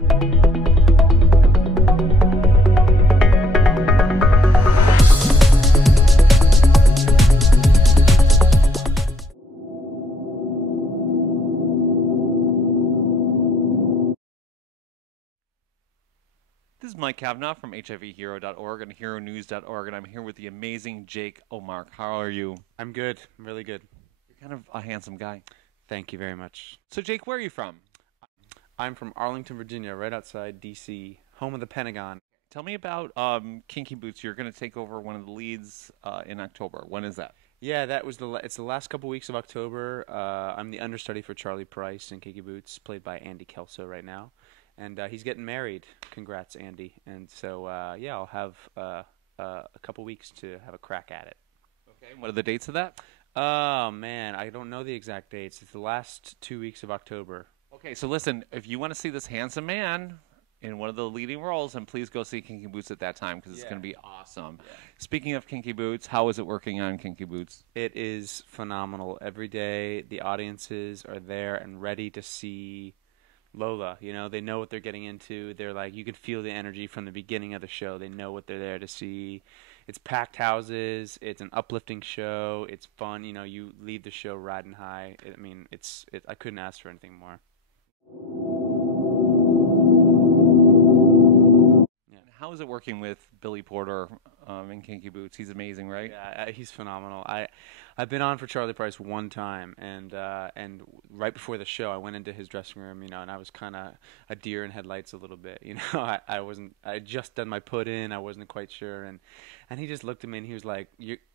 This is Mike Kavanaugh from HIVHero.org and HERONEWS.org, and I'm here with the amazing Jake Odmark. How are you? I'm good. I'm really good. You're kind of a handsome guy. Thank you very much. So, Jake, where are you from? I'm from Arlington, Virginia, right outside D.C., home of the Pentagon. Tell me about Kinky Boots. You're going to take over one of the leads in October. When is that? Yeah, it's the last couple weeks of October. I'm the understudy for Charlie Price in Kinky Boots, played by Andy Kelso right now. And he's getting married. Congrats, Andy. And so, yeah, I'll have a couple weeks to have a crack at it. Okay, what are the dates of that? Oh, man, I don't know the exact dates. It's the last 2 weeks of October. Okay, so listen, if you want to see this handsome man in one of the leading roles, and please go see Kinky Boots at that time because it's going to be awesome. Yeah. Speaking of Kinky Boots, how is it working on Kinky Boots? It is phenomenal. Every day, the audiences are there and ready to see Lola. You know, they know what they're getting into. They're like, you can feel the energy from the beginning of the show. They know what they're there to see. It's packed houses. It's an uplifting show. It's fun. You know, you leave the show riding high. I mean, I couldn't ask for anything more. How is it working with Billy Porter in Kinky Boots? He's amazing, right? Yeah, he's phenomenal. I've been on for Charlie Price one time, and right before the show, I went into his dressing room, you know, and I was kind of a deer in headlights a little bit, you know. I had just done my put in, I wasn't quite sure, and he just looked at me and he was like,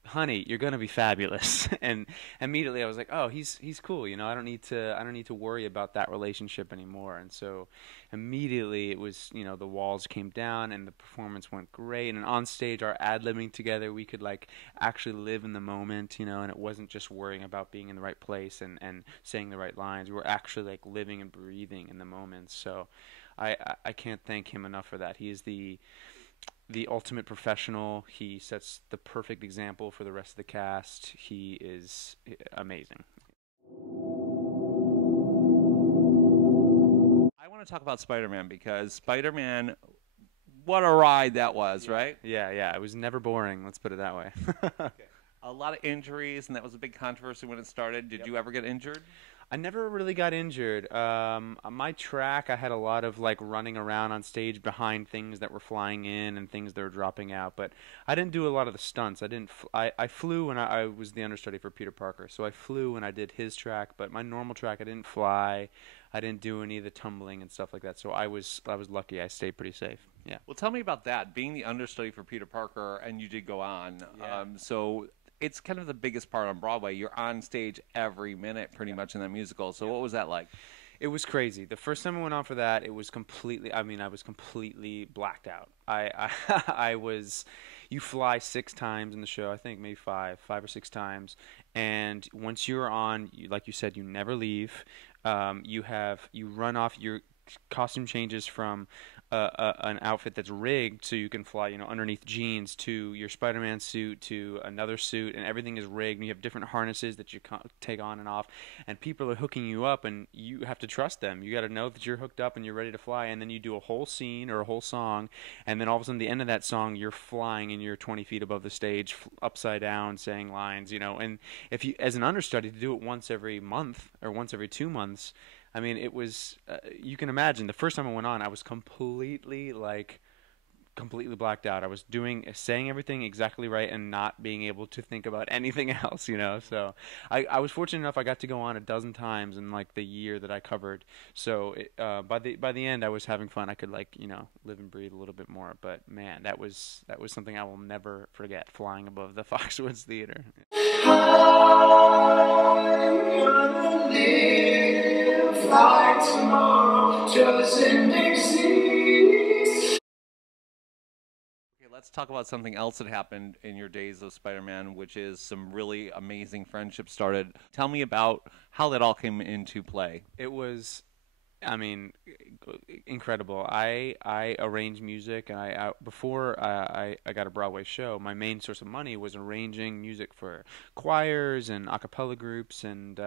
"Honey, you're gonna be fabulous." And immediately I was like, "Oh, he's cool, you know. I don't need to worry about that relationship anymore." And so immediately it was, you know, the walls came down and the performance went great. And on stage, our ad-libbing together, we could like actually live in the moment, you know, and it wasn't just worrying about being in the right place and saying the right lines. We were actually like living and breathing in the moment. So I can't thank him enough for that. He is the ultimate professional. He sets the perfect example for the rest of the cast. He is amazing. I want to talk about Spider-Man because Spider-Man, what a ride that was, right? Yeah. It was never boring. Let's put it that way. Okay. A lot of injuries, and that was a big controversy when it started. Did you ever get injured? I never really got injured. On my track, I had a lot of like running around on stage behind things that were flying in and things that were dropping out. But I didn't do a lot of the stunts. I flew when I was the understudy for Peter Parker, so I flew when I did his track. But my normal track, I didn't fly. I didn't do any of the tumbling and stuff like that. So I was lucky. I stayed pretty safe. Yeah. Well, tell me about that. Being the understudy for Peter Parker, and you did go on. Yeah. So it's kind of the biggest part on Broadway. You're on stage every minute pretty much in that musical. So what was that like? It was crazy. The first time I went on for that, it was completely, I was completely blacked out. I was, you fly 6 times in the show, I think maybe 5 or 6 times. And once you're on, like you said, you never leave. You run off, your costume changes from an outfit that's rigged so you can fly, you know, underneath jeans to your Spider-Man suit to another suit, and everything is rigged. And you have different harnesses that you take on and off, and people are hooking you up, and you have to trust them. You got to know that you're hooked up and you're ready to fly, and then you do a whole scene or a whole song, and then all of a sudden, the end of that song, you're flying and you're 20 feet above the stage, upside down, saying lines, you know. And if you, as an understudy, to do it once every month or once every 2 months. I mean, it was, you can imagine, the first time I went on, I was completely blacked out. I was saying everything exactly right and not being able to think about anything else, you know. So I was fortunate enough I got to go on a dozen times in like the year that I covered. So by the end, I was having fun. I could like, you know, live and breathe a little bit more. But man, that was something I will never forget, flying above the Foxwoods Theater. Like tomorrow doesn't exist. Okay, let's talk about something else that happened in your days of Spider-Man, which is some really amazing friendships started. Tell me about how that all came into play. It was I mean, incredible. I arrange music, and before I got a Broadway show, my main source of money was arranging music for choirs and a cappella groups, and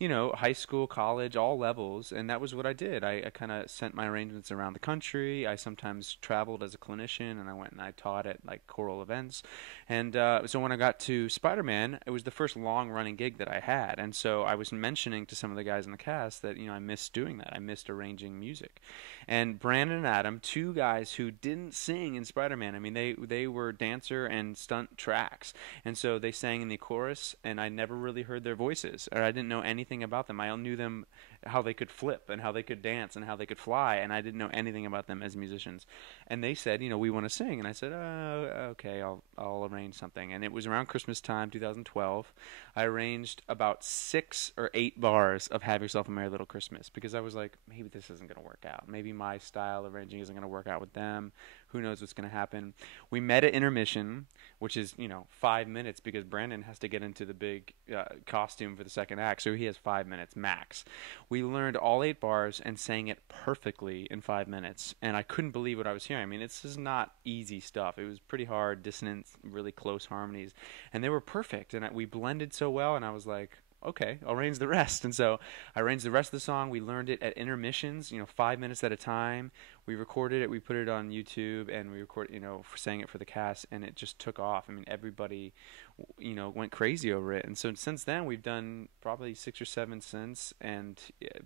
high school, college, all levels, and that was what I did. I kind of sent my arrangements around the country. I sometimes traveled as a clinician, and I went and I taught at like choral events, and so when I got to Spider-Man, it was the first long-running gig that I had, and so I was mentioning to some of the guys in the cast that I missed doing that. I missed arranging music. And Brandon and Adam, two guys who didn't sing in Spider-Man. I mean, they were dancer and stunt tracks. And so they sang in the chorus, and I never really heard their voices, or I didn't know anything about them. I knew them, how they could flip and how they could dance and how they could fly, and I didn't know anything about them as musicians. And they said, we want to sing. And I said, okay, I'll arrange something. And it was around Christmas time, 2012. I arranged about 6 or 8 bars of Have Yourself a Merry Little Christmas, because I was like, maybe this isn't going to work out. Maybe my style of arranging isn't going to work out with them. Who knows what's going to happen? We met at intermission, which is, 5 minutes, because Brandon has to get into the big costume for the second act, so he has 5 minutes max. We learned all 8 bars and sang it perfectly in 5 minutes, and I couldn't believe what I was hearing. I mean, this is not easy stuff. It was pretty hard, dissonance, really close harmonies, and they were perfect, and we blended so well, and I was like, okay, I'll arrange the rest. And so I arranged the rest of the song. We learned it at intermissions, 5 minutes at a time. We recorded it, we put it on YouTube, and we sang it for the cast, and it just took off. I mean, everybody, went crazy over it. And so since then, we've done probably 6 or 7 since, and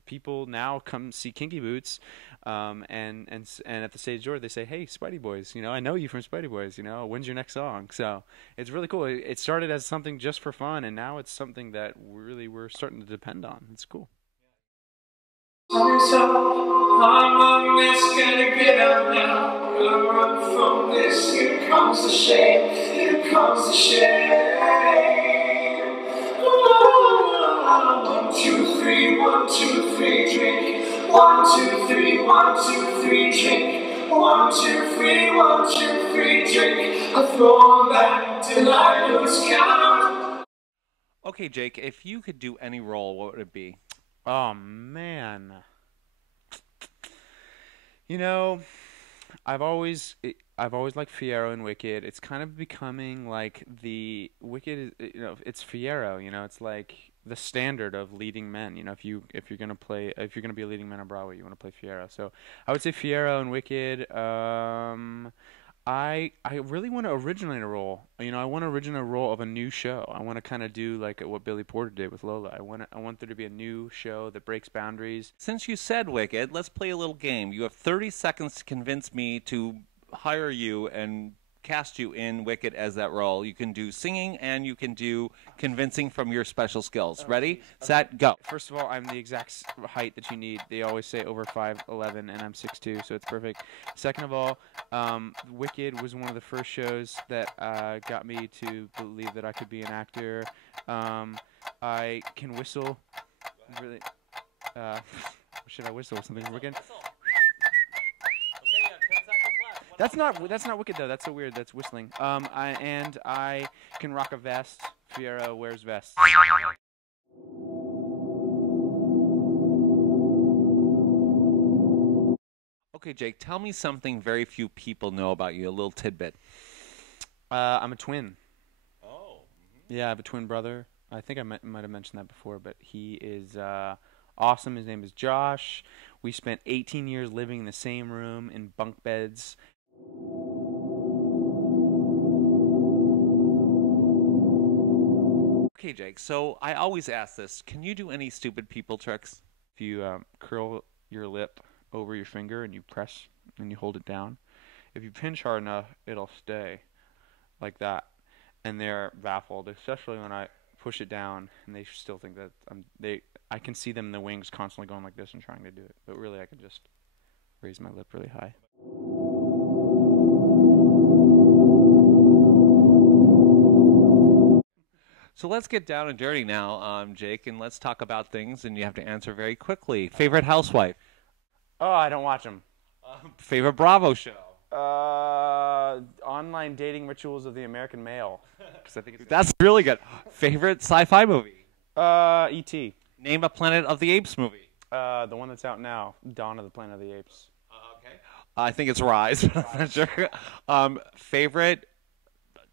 people now come see Kinky Boots, and at the stage door, they say, hey, Spidey Boys, I know you from Spidey Boys, when's your next song? So it's really cool. It started as something just for fun, and now it's something that we're starting to depend on. It's cool. I'm a mess, gonna get up now. Gonna run from this. Here comes the shame. Here comes the shame. 1, 2, 3, 1, 2, 3, drink. 1, 2, 3, 1, 2, 3, drink. 1, 2, 3, 1, 2, 3, drink. I throw them back till I lose count. Okay, Jake, if you could do any role, what would it be? Oh, man. I've always liked Fiyero in Wicked. It's kind of becoming like the Wicked is, it's Fiyero, it's like the standard of leading men. If you're gonna be a leading man on Broadway, you want to play Fiyero. So I would say Fiyero in Wicked. I really want to originate a role. I want to originate a role of a new show. I want to kind of do like what Billy Porter did with Lola. I want there to be a new show that breaks boundaries. Since you said Wicked, let's play a little game. You have 30 seconds to convince me to hire you and cast you in Wicked as that role. You can do singing and you can do convincing from your special skills. Ready, set, go. First of all, I'm the exact height that you need. They always say over 5'11", and I'm 6'2", so it's perfect. Second of all, Wicked was one of the first shows that got me to believe that I could be an actor. I can whistle. Really, should I whistle something Wicked? That's not Wicked though. That's so weird. That's whistling. I can rock a vest. Fiyero wears vests. Okay, Jake, tell me something very few people know about you. A little tidbit. I'm a twin. Oh. Yeah, I have a twin brother. I think I might have mentioned that before, but he is awesome. His name is Josh. We spent 18 years living in the same room in bunk beds. Okay, Jake, so I always ask this. Can you do any stupid people tricks? If you curl your lip over your finger and you press and you hold it down, if you pinch hard enough, it'll stay like that. And they're baffled, especially when I push it down and they still think that I can see them in the wings constantly going like this and trying to do it. But really, I can just raise my lip really high. So let's get down and dirty now, Jake, and let's talk about things, and you have to answer very quickly. Favorite housewife? Oh, I don't watch them. Favorite Bravo show? Online dating rituals of the American male. I think That's really good. Favorite sci-fi movie? E.T. Name a Planet of the Apes movie. The one that's out now, Dawn of the Planet of the Apes. Okay. I think it's Rise. But I'm not sure. Favorite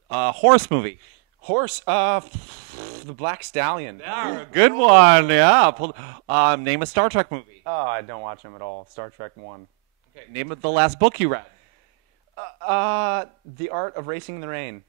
horse movie? Horse, the Black Stallion. Yeah, good one. Yeah. Name a Star Trek movie. Oh, I don't watch them at all. Star Trek 1. Okay. Name the last book you read. The Art of Racing in the Rain.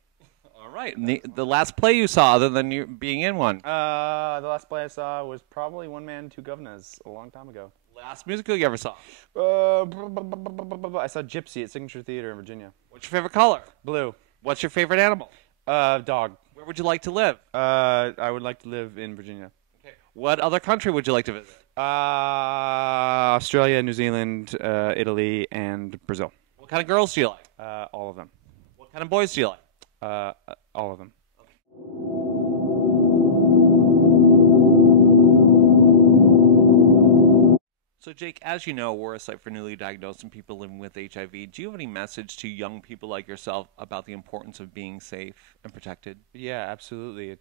All right. The last play you saw, other than you being in one. The last play I saw was probably One Man, Two Governors a long time ago. Last musical you ever saw. I saw Gypsy at Signature Theater in Virginia. What's your favorite color? Blue. What's your favorite animal? Dog. Where would you like to live? I would like to live in Virginia. Okay. What other country would you like to visit? Australia, New Zealand, Italy, and Brazil. What kind of girls do you like? All of them. What kind of boys do you like? All of them. So, Jake, as you know, we're a site for newly diagnosed and people living with HIV. Do you have any message to young people like yourself about the importance of being safe and protected? Yeah, absolutely.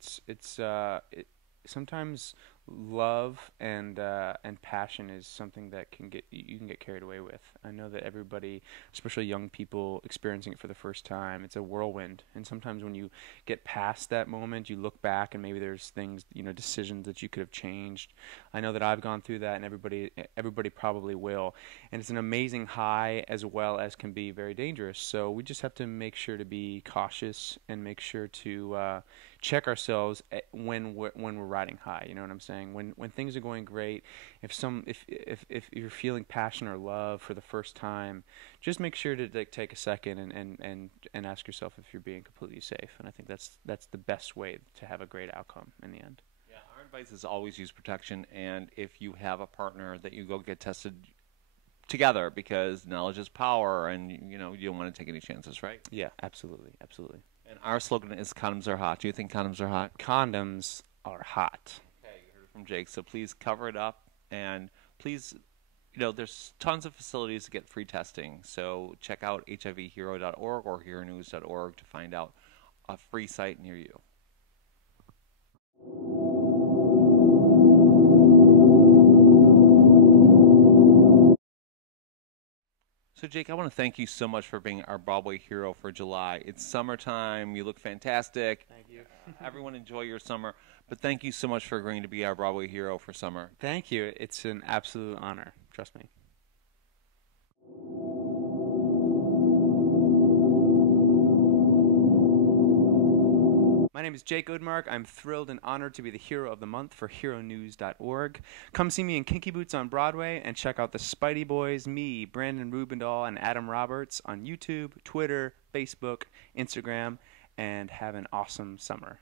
Sometimes love and passion is something that you can get carried away with. I know that everybody, especially young people experiencing it for the first time, it's a whirlwind. And sometimes when you get past that moment, you look back and maybe there's things, decisions that you could have changed. I know that I've gone through that, and everybody probably will. And it's an amazing high as well as can be very dangerous. So we just have to make sure to be cautious and make sure to check ourselves when we're riding high. You know what I'm saying? When things are going great, if you're feeling passion or love for the first time, just make sure to take a second and ask yourself if you're being completely safe. And I think that's the best way to have a great outcome in the end. Yeah, our advice is always use protection, and if you have a partner, that you go get tested together, because knowledge is power, and you don't want to take any chances, right? Yeah, absolutely. And our slogan is condoms are hot. Do you think condoms are hot? Condoms are hot. Okay, you heard it from Jake. So please cover it up, and please, there's tons of facilities to get free testing. So check out HIVhero.org or HERONEWS.org to find out a free site near you. So, Jake, I want to thank you so much for being our Broadway hero for July. It's summertime. You look fantastic. Thank you. Everyone enjoy your summer. But thank you so much for agreeing to be our Broadway hero for summer. Thank you. It's an absolute honor. Trust me. My name is Jake Odmark. I'm thrilled and honored to be the hero of the month for HERONEWS.org. Come see me in Kinky Boots on Broadway, and check out the Spidey Boys, me, Brandon Rubendahl, and Adam Roberts on YouTube, Twitter, Facebook, Instagram, and have an awesome summer.